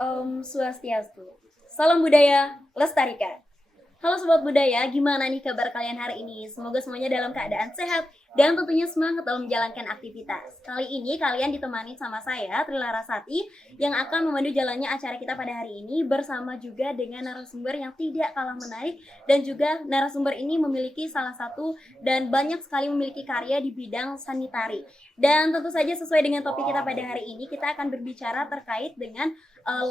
Om Swastiastu. Salam budaya, lestarikan. Halo Sobat Budaya, gimana nih kabar kalian hari ini? Semoga semuanya dalam keadaan sehat dan tentunya semangat dalam menjalankan aktivitas. Kali ini kalian ditemani sama saya, Tri Larasati, yang akan memandu jalannya acara kita pada hari ini bersama juga dengan narasumber yang tidak kalah menarik dan juga narasumber ini memiliki salah satu dan banyak sekali memiliki karya di bidang sanitari. Dan tentu saja sesuai dengan topik kita pada hari ini, kita akan berbicara terkait dengan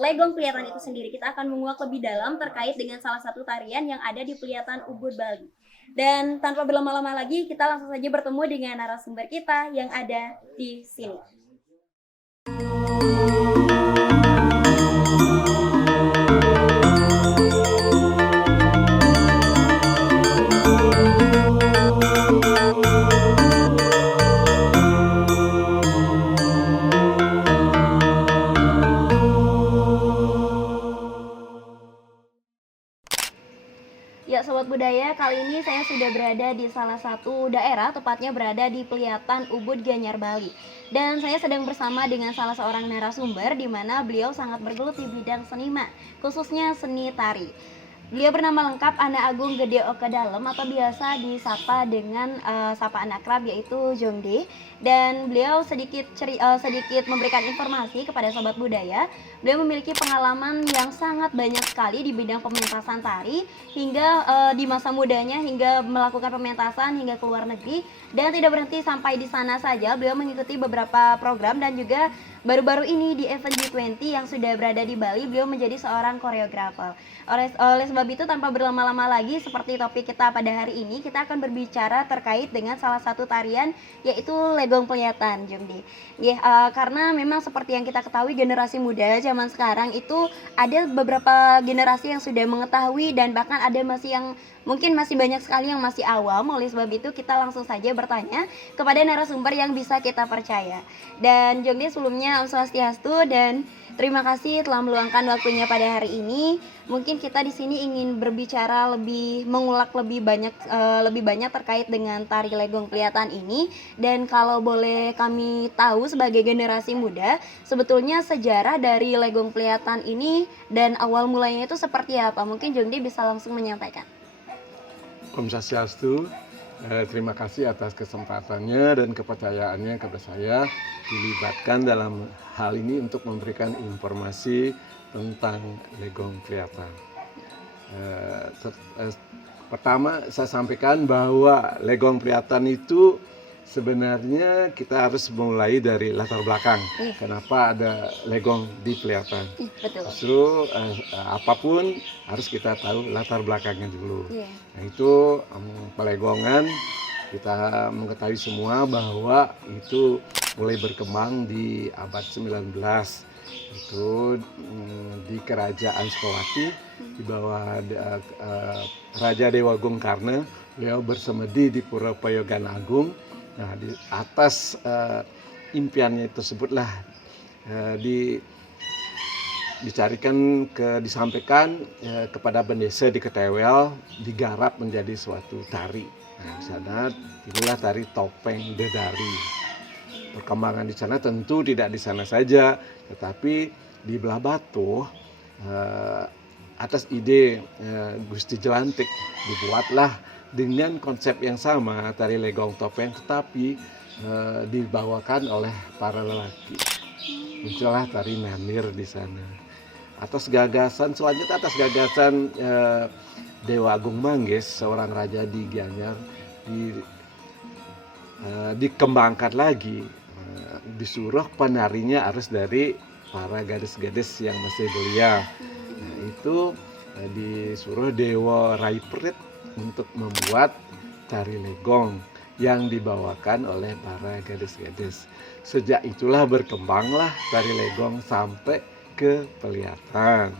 legong Pelihatan itu sendiri. Kita akan menguak lebih dalam terkait dengan salah satu tarian yang ada di Pelihatan Ubud Bali. Dan tanpa berlama-lama lagi, kita langsung saja bertemu dengan narasumber kita yang ada di sini. Ya Sobat Budaya, kali ini saya sudah berada di salah satu daerah, tepatnya berada di Pelihatan Ubud Gianyar Bali. Dan saya sedang bersama dengan salah seorang narasumber di mana beliau sangat bergelut di bidang seniman, khususnya seni tari. Beliau bernama lengkap Ana Agung Gede Oka Dalem atau biasa disapa dengan sapaan akrab yaitu Jongde. Dan beliau sedikit memberikan informasi kepada Sobat Budaya. Beliau memiliki pengalaman yang sangat banyak sekali di bidang pementasan tari hingga di masa mudanya hingga melakukan pementasan hingga ke luar negeri, dan tidak berhenti sampai di sana saja. Beliau mengikuti beberapa program dan juga baru-baru ini di event G20 yang sudah berada di Bali, beliau menjadi seorang koreografer. Oleh sebab itu, tanpa berlama-lama lagi, seperti topik kita pada hari ini, kita akan berbicara terkait dengan salah satu tarian yaitu legong pelihatan, Jongde. Karena memang seperti yang kita ketahui, generasi muda zaman sekarang itu ada beberapa generasi yang sudah mengetahui dan bahkan ada masih yang mungkin masih banyak sekali yang masih awam. Oleh sebab itu kita langsung saja bertanya kepada narasumber yang bisa kita percaya. Dan Jongde, sebelumnya Om Swastiastu dan terima kasih telah meluangkan waktunya pada hari ini. Mungkin kita di sini ingin berbicara mengulak lebih banyak terkait dengan tari legong pelihatan ini. Dan kalau boleh kami tahu sebagai generasi muda, sebetulnya sejarah dari legong pelihatan ini dan awal mulanya itu seperti apa? Mungkin Jongde bisa langsung menyampaikan. Om Swastiastu, terima kasih atas kesempatannya dan kepercayaannya kepada saya dilibatkan dalam hal ini untuk memberikan informasi tentang legong pelihatan. Pertama saya sampaikan bahwa legong pelihatan itu sebenarnya kita harus mulai dari latar belakang. Kenapa ada legong di pelihatan? Betul. Justru apapun harus kita tahu latar belakangnya dulu. Nah itu pelegongan kita mengetahui semua bahwa itu mulai berkembang di abad 19. Itu di kerajaan Sukawati di bawah Raja Dewa Gongkarna. Beliau bersemedi di Pura Payogan Agung. Nah, di atas impiannya tersebutlah disampaikan kepada Bendesa di Ketewel, digarap menjadi suatu tari. Nah, di sana inilah tari topeng Dedari. Perkembangan di sana tentu tidak di sana saja, tetapi di Belah Batu atas ide Gusti Jelantik dibuatlah dengan konsep yang sama tari legong topeng, tetapi dibawakan oleh para lelaki. Muncullah tari Nanir di sana. Selanjutnya atas gagasan Dewa Agung Mangges, seorang raja di Gianyar, dikembangkan lagi. Disuruh penarinya harus dari para gadis-gadis yang masih belia. Nah, itu disuruh Dewa Raiprit untuk membuat tari legong yang dibawakan oleh para gadis-gadis. Sejak itulah berkembanglah tari legong sampai ke pelihatan.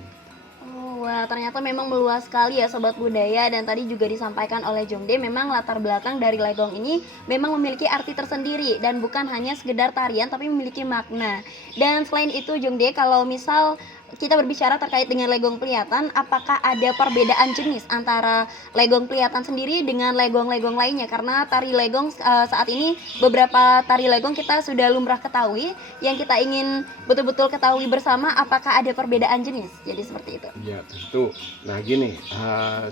Wah, ternyata memang meluas sekali ya Sobat Budaya, dan tadi juga disampaikan oleh Jongde memang latar belakang dari legong ini memang memiliki arti tersendiri dan bukan hanya sekedar tarian tapi memiliki makna. Dan selain itu Jongde, kalau misal kita berbicara terkait dengan legong Pelihatan, apakah ada perbedaan jenis antara legong Pelihatan sendiri dengan legong-legong lainnya? Karena tari legong saat ini beberapa tari legong kita sudah lumrah ketahui, yang kita ingin betul-betul ketahui bersama apakah ada perbedaan jenis. Jadi seperti itu. Ya tentu. Nah gini,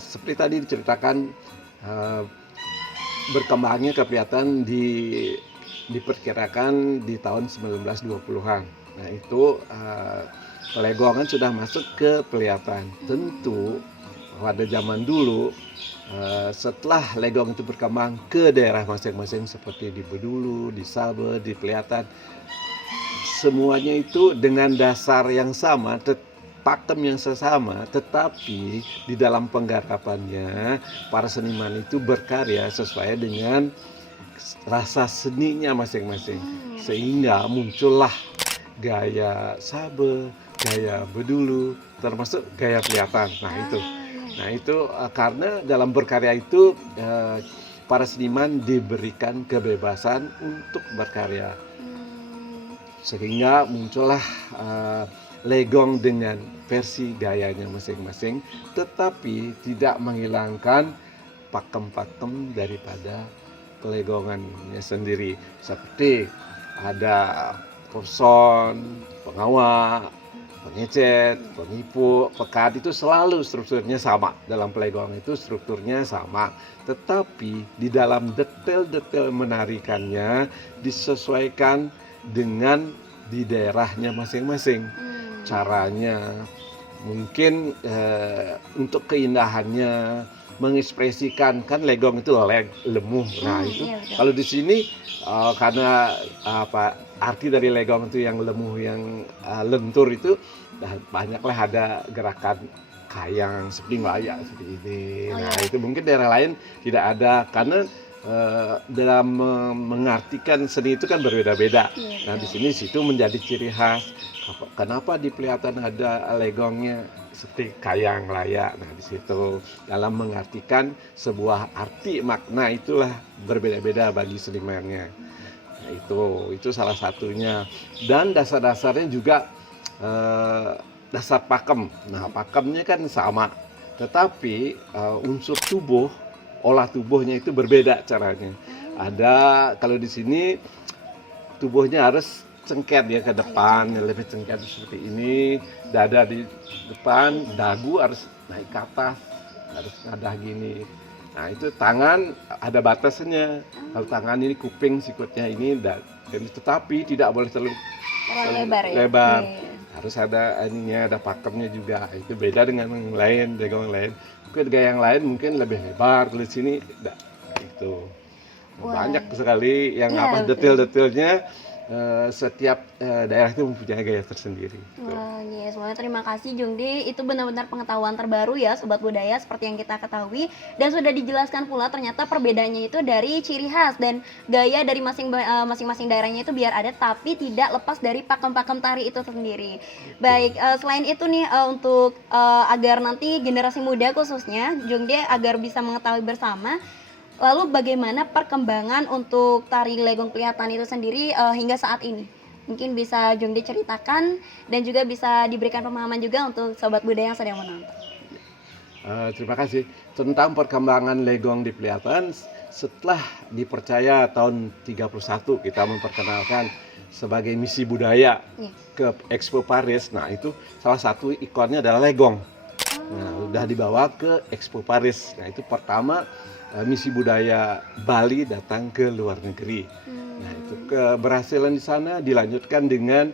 seperti tadi diceritakan, berkembangnya Kepelihatan diperkirakan di tahun 1920-an. Nah itu pelegongan sudah masuk ke Pelihatan. Tentu pada zaman dulu, setelah legong itu berkembang ke daerah masing-masing seperti di Bedulu, di Sabe, di Pelihatan, semuanya itu dengan dasar yang sama, pakem yang sesama, tetapi di dalam penggarapannya para seniman itu berkarya sesuai dengan rasa seninya masing-masing, sehingga muncullah gaya Sabe, gaya Bedulu, termasuk gaya Pelihatan. Nah itu karena dalam berkarya itu para seniman diberikan kebebasan untuk berkarya, sehingga muncullah legong dengan versi gayanya masing-masing, tetapi tidak menghilangkan pakem-pakem daripada pelegongannya sendiri, seperti ada person, pengawak, pengecet, pengipuk, pekat, itu selalu strukturnya sama. Dalam pelegongan itu strukturnya sama, tetapi di dalam detail-detail menarikannya disesuaikan dengan di daerahnya masing-masing. Caranya mungkin untuk keindahannya, mengekspresikan, kan legong itu lemuh. Nah itu kalau di sini karena arti dari legong itu yang lemuh, yang lentur itu, banyaklah ada gerakan kayang seperti ngelayak seperti ini. Nah itu mungkin daerah lain tidak ada, karena dalam mengartikan seni itu kan berbeda-beda. Nah di sini situ menjadi ciri khas. Kenapa di Pelihatan ada legongnya seperti kayang layak? Nah di situ dalam mengartikan sebuah arti makna, itulah berbeda-beda bagi senimannya. Nah, itu salah satunya. Dan dasar-dasarnya juga dasar pakem. Nah pakemnya kan sama, tetapi unsur tubuh, olah tubuhnya itu berbeda caranya. Ada kalau di sini tubuhnya harus cengket ya ke depan, lebih cengket seperti ini, dada di depan, dagu harus naik ke atas, harus ngadah gini. Nah itu tangan ada batasnya. Kalau tangan ini kuping sikutnya ini, tetapi tidak boleh terlalu lebar. Harus ada ininya, ada pakemnya juga. Itu beda dengan yang lain, legong yang lain. Mungkin gaya yang lain mungkin lebih lebar, di sini itu banyak sekali yang detail-detailnya. Setiap daerah itu mempunyai gaya tersendiri. Wah, yes. Wah, terima kasih Jungdi. Itu benar-benar pengetahuan terbaru ya Sobat Budaya, seperti yang kita ketahui. Dan sudah dijelaskan pula ternyata perbedaannya itu dari ciri khas dan gaya dari masing-masing daerahnya itu biar ada, tapi tidak lepas dari pakem-pakem tari itu sendiri. Baik, selain itu nih untuk agar nanti generasi muda khususnya Jungdi agar bisa mengetahui bersama, lalu bagaimana perkembangan untuk tari legong Pelihatan itu sendiri hingga saat ini? Mungkin bisa Jungdi ceritakan dan juga bisa diberikan pemahaman juga untuk Sobat Budaya yang sedang menonton. Terima kasih. Tentang perkembangan legong di Pelihatan, setelah dipercaya tahun 31 kita memperkenalkan sebagai misi budaya ke Expo Paris. Nah itu salah satu ikonnya adalah legong. Nah udah dibawa ke Expo Paris. Nah itu pertama misi budaya Bali datang ke luar negeri. Nah itu keberhasilan di sana dilanjutkan dengan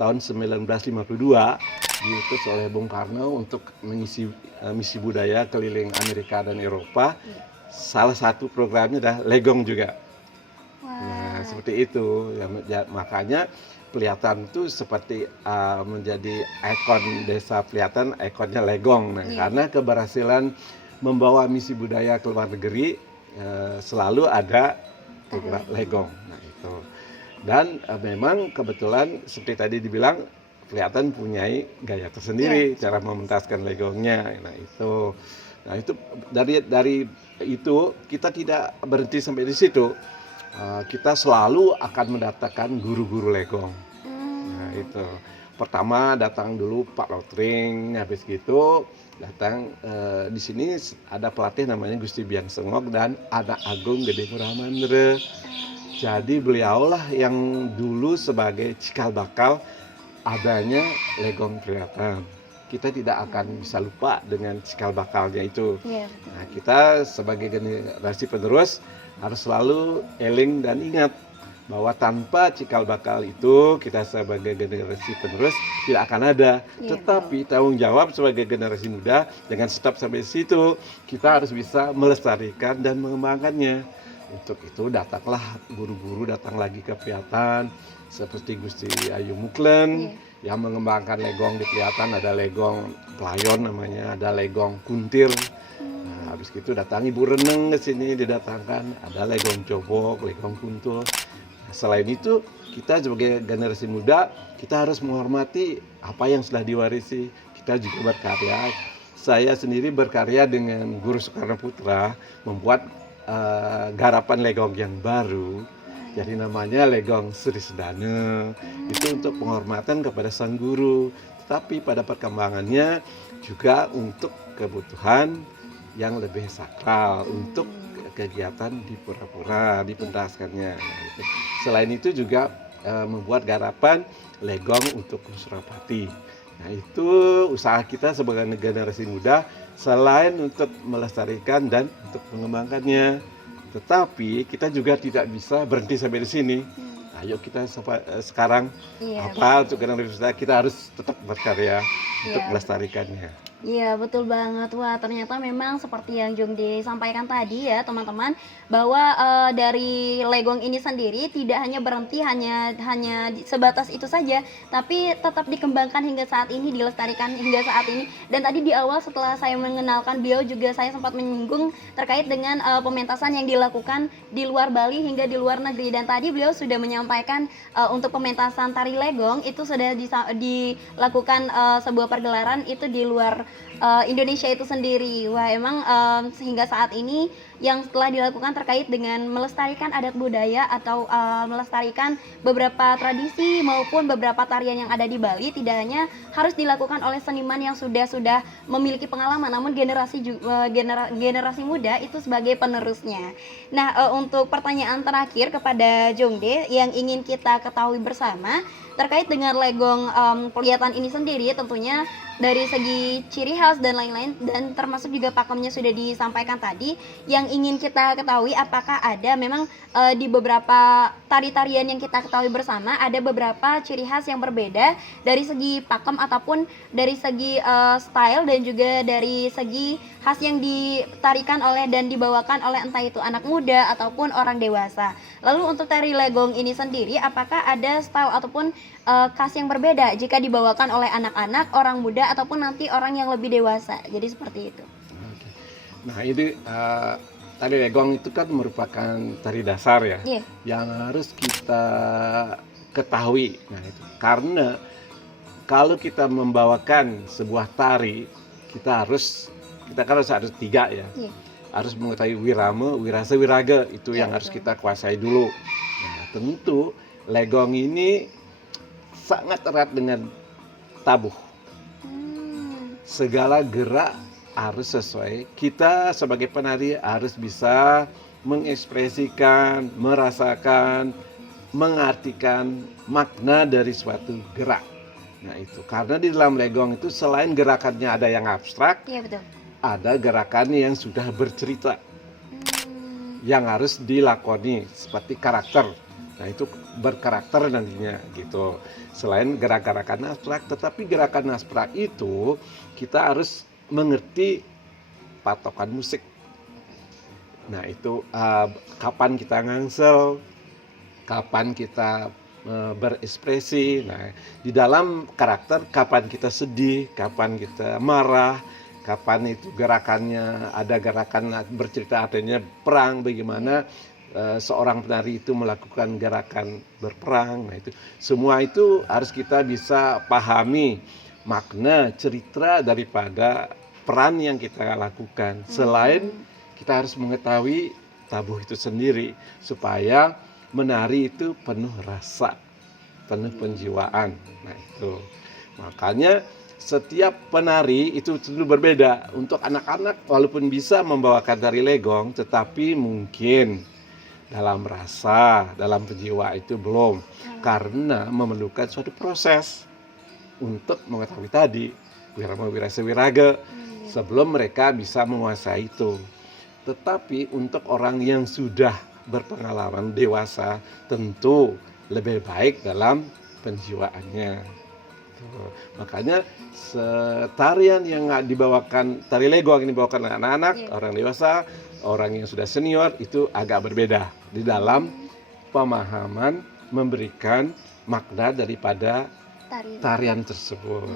tahun 1952 diutus oleh Bung Karno untuk mengisi misi budaya keliling Amerika dan Eropa. Salah satu programnya adalah legong juga. Nah seperti itu ya, makanya Pelihatan itu seperti menjadi ikon desa Pelihatan, ikonnya legong. Nah karena keberhasilan membawa misi budaya ke luar negeri, selalu ada program legong. Nah itu. Dan memang kebetulan seperti tadi dibilang, Pelihatan punyai gaya tersendiri cara mementaskan legongnya. Nah itu dari itu kita tidak berhenti sampai di situ. Kita selalu akan mendatangkan guru-guru legong. Nah itu pertama datang dulu Pak Lotring, habis gitu datang di sini ada pelatih namanya Gusti Biang Sengok dan Anak Agung Gede Puramandre. Jadi beliaulah yang dulu sebagai cikal bakal adanya Legong Priatan. Kita tidak akan bisa lupa dengan cikal bakalnya itu. Iya. Nah, kita sebagai generasi penerus harus selalu eling dan ingat bahwa tanpa cikal bakal itu kita sebagai generasi penerus tidak akan ada. Iya, Tetapi tanggung jawab sebagai generasi muda dengan stop sampai situ, kita harus bisa melestarikan dan mengembangkannya. Untuk itu datanglah guru-guru datang lagi ke Priatan seperti Gusti Ayu Muklen yang mengembangkan legong di Priatan. Ada legong pelayon namanya, ada legong kuntir. Nah, habis itu datang Ibu Reneng ke sini didatangkan, ada legong cobok, legong kuntul. Nah, selain itu kita sebagai generasi muda kita harus menghormati apa yang sudah diwarisi. Kita juga berkarya. Saya sendiri berkarya dengan Guru Soekarno Putra membuat garapan legong yang baru, jadi namanya Legong Sri Sedana. Itu untuk penghormatan kepada sang guru, tetapi pada perkembangannya juga untuk kebutuhan yang lebih sakral, untuk kegiatan di pura-pura, dipentaskannya. Nah, itu. Selain itu juga membuat garapan legong untuk Surapati. Nah, itu usaha kita sebagai generasi muda selain untuk melestarikan dan untuk mengembangkannya. Tetapi kita juga tidak bisa berhenti sampai di sini. Ayo kita sekarang untuk generasi muda kita harus tetap berkarya untuk melestarikannya. Iya, betul banget. Wah, ternyata memang seperti yang Jung disampaikan tadi ya, teman-teman, bahwa dari legong ini sendiri tidak hanya berhenti hanya sebatas itu saja, tapi tetap dikembangkan hingga saat ini, dilestarikan hingga saat ini. Dan tadi di awal setelah saya mengenalkan beliau juga saya sempat menyinggung terkait dengan pementasan yang dilakukan di luar Bali hingga di luar negeri. Dan tadi beliau sudah menyampaikan untuk pementasan tari legong itu sudah dilakukan sebuah pergelaran itu di luar Indonesia itu sendiri. Wah, emang sehingga saat ini yang telah dilakukan terkait dengan melestarikan adat budaya atau melestarikan beberapa tradisi maupun beberapa tarian yang ada di Bali tidak hanya harus dilakukan oleh seniman yang sudah memiliki pengalaman, namun generasi muda itu sebagai penerusnya. Nah, untuk pertanyaan terakhir kepada Jongde yang ingin kita ketahui bersama terkait dengan legong Priatan ini sendiri, tentunya dari segi ciri khas dan lain-lain, dan termasuk juga pakemnya sudah disampaikan tadi. Yang ingin kita ketahui apakah ada memang di beberapa tari-tarian yang kita ketahui bersama ada beberapa ciri khas yang berbeda dari segi pakem ataupun dari segi style dan juga dari segi khas yang ditarikan oleh dan dibawakan oleh entah itu anak muda ataupun orang dewasa. Lalu untuk tari legong ini sendiri apakah ada style ataupun khas yang berbeda jika dibawakan oleh anak-anak, orang muda ataupun nanti orang yang lebih dewasa? Jadi seperti itu. Nah, ini tari legong itu kan merupakan tari dasar ya, yang harus kita ketahui. Nah, itu karena kalau kita membawakan sebuah tari, kita kan harus tiga ya. Harus mengetahui wirama, wirasa, wiraga, itu yang harus kita kuasai dulu. Nah, tentu legong ini sangat erat dengan tabuh. Segala gerak harus sesuai. Kita sebagai penari harus bisa mengekspresikan, merasakan, mengartikan makna dari suatu gerak. Nah, itu karena di dalam legong itu selain gerakannya ada yang abstrak, ada gerakan yang sudah bercerita, yang harus dilakoni seperti karakter. Nah, itu berkarakter nantinya gitu. Selain gerakan abstrak, tetapi gerakan abstrak itu kita harus mengerti patokan musik. Nah, itu kapan kita ngangsel, kapan kita berekspresi. Nah, di dalam karakter kapan kita sedih, kapan kita marah, kapan itu gerakannya, ada gerakan bercerita adanya perang, bagaimana seorang penari itu melakukan gerakan berperang. Nah, itu semua itu harus kita bisa pahami makna cerita daripada peran yang kita lakukan. Selain kita harus mengetahui tabuh itu sendiri supaya menari itu penuh rasa, penuh penjiwaan. Nah, itu. Makanya setiap penari itu tentu berbeda. Untuk anak-anak walaupun bisa membawakan tari legong, tetapi mungkin dalam rasa, dalam penjiwa itu belum. Karena memerlukan suatu proses untuk mengetahui tadi wirama wirasa wiraga sebelum mereka bisa menguasai itu. Tetapi untuk orang yang sudah berpengalaman dewasa tentu lebih baik dalam penjiwaannya. Tuh. Makanya tarian yang dibawakan, tari legong yang dibawakan anak-anak, orang dewasa, orang yang sudah senior itu agak berbeda di dalam pemahaman memberikan makna daripada tarian tersebut.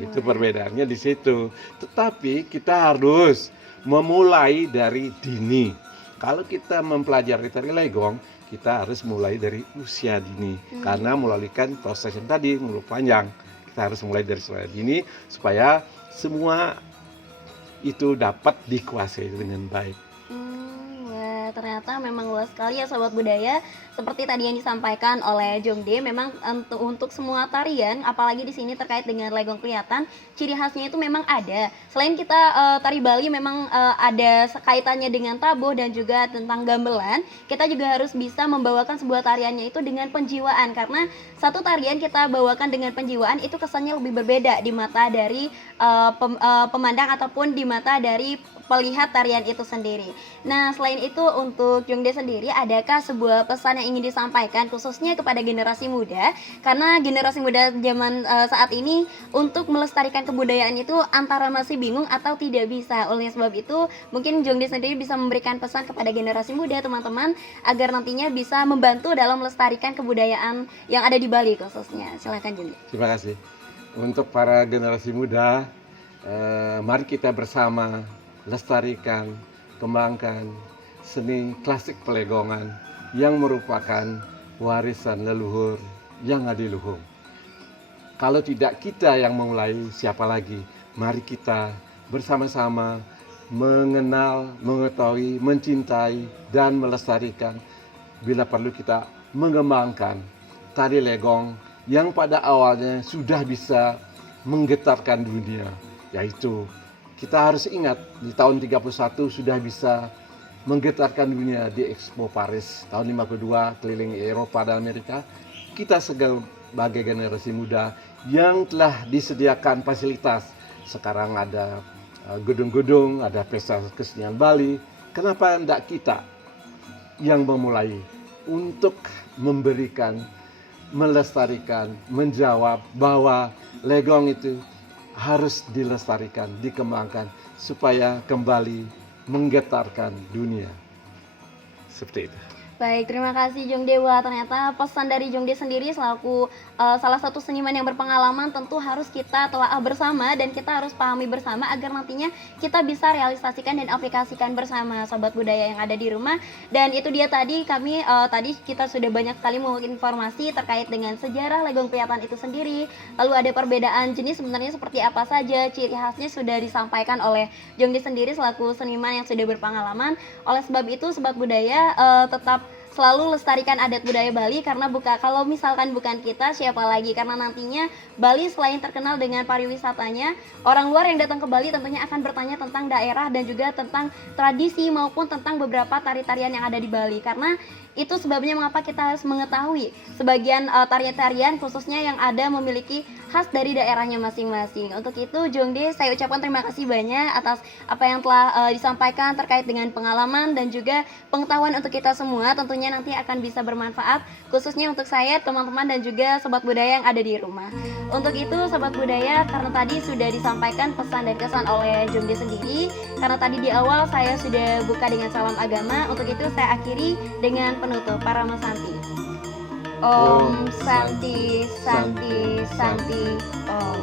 Itu perbedaannya di situ. Tetapi kita harus memulai dari dini. Kalau kita mempelajari tari legong, kita harus mulai dari usia dini. Karena melalui proses yang tadi mulai panjang. Kita harus mulai dari usia dini supaya semua itu dapat dikuasai dengan baik. Ternyata memang luas sekali ya Sobat Budaya. Seperti tadi yang disampaikan oleh Jongde, memang untuk semua tarian, apalagi di sini terkait dengan legong kelihatan, ciri khasnya itu memang ada. Selain kita tari Bali memang ada kaitannya dengan tabuh dan juga tentang gamelan, kita juga harus bisa membawakan sebuah tariannya itu dengan penjiwaan, karena satu tarian kita bawakan dengan penjiwaan itu kesannya lebih berbeda di mata dari pemandang ataupun di mata dari pelihat tarian itu sendiri. Nah, selain itu untuk Jongde sendiri, adakah sebuah pesan yang ingin disampaikan khususnya kepada generasi muda? Karena generasi muda zaman saat ini untuk melestarikan kebudayaan itu antara masih bingung atau tidak bisa. Oleh sebab itu, mungkin Jongde sendiri bisa memberikan pesan kepada generasi muda teman-teman agar nantinya bisa membantu dalam melestarikan kebudayaan yang ada di Bali khususnya. Silakan Jongde. Terima kasih. Untuk para generasi muda, mari kita bersama lestarikan, kembangkan seni klasik pelegongan yang merupakan warisan leluhur yang adiluhung. Kalau tidak kita yang memulai, siapa lagi? Mari kita bersama-sama mengenal, mengetahui, mencintai, dan melestarikan. Bila perlu kita mengembangkan tari legong yang pada awalnya sudah bisa menggetarkan dunia, yaitu kita harus ingat di tahun 31 sudah bisa menggetarkan dunia di Expo Paris tahun 52 keliling Eropa dan Amerika. Kita sebagai generasi muda yang telah disediakan fasilitas. Sekarang ada gedung-gedung, ada pesta kesenian Bali. Kenapa tidak kita yang memulai untuk memberikan, melestarikan, menjawab bahwa legong itu harus dilestarikan, dikembangkan supaya kembali menggetarkan dunia. Seperti itu. Baik, terima kasih Jongde. Wah, ternyata pesan dari Jongde sendiri selaku salah satu seniman yang berpengalaman tentu harus kita telaah bersama dan kita harus pahami bersama agar nantinya kita bisa realisasikan dan aplikasikan bersama Sobat Budaya yang ada di rumah. Dan itu dia tadi tadi kita sudah banyak sekali menginformasi terkait dengan sejarah legong pelihatan itu sendiri. Lalu ada perbedaan jenis sebenarnya seperti apa saja, ciri khasnya sudah disampaikan oleh Jongde sendiri selaku seniman yang sudah berpengalaman. Oleh sebab itu Sobat Budaya tetap selalu lestarikan adat budaya Bali, karena kalau misalkan bukan kita, siapa lagi? Karena nantinya Bali selain terkenal dengan pariwisatanya, orang luar yang datang ke Bali tentunya akan bertanya tentang daerah dan juga tentang tradisi maupun tentang beberapa tari-tarian yang ada di Bali. Karena itu sebabnya mengapa kita harus mengetahui sebagian tarian-tarian khususnya yang ada memiliki khas dari daerahnya masing-masing. Untuk itu Jongde, saya ucapkan terima kasih banyak atas apa yang telah disampaikan terkait dengan pengalaman dan juga pengetahuan untuk kita semua. Tentunya nanti akan bisa bermanfaat khususnya untuk saya, teman-teman dan juga Sobat Budaya yang ada di rumah. Untuk itu Sobat Budaya, karena tadi sudah disampaikan pesan dan kesan oleh Jongde sendiri, karena tadi di awal saya sudah buka dengan salam agama, untuk itu saya akhiri dengan penutup Parama Santi. Om Santi Santi Santi Om.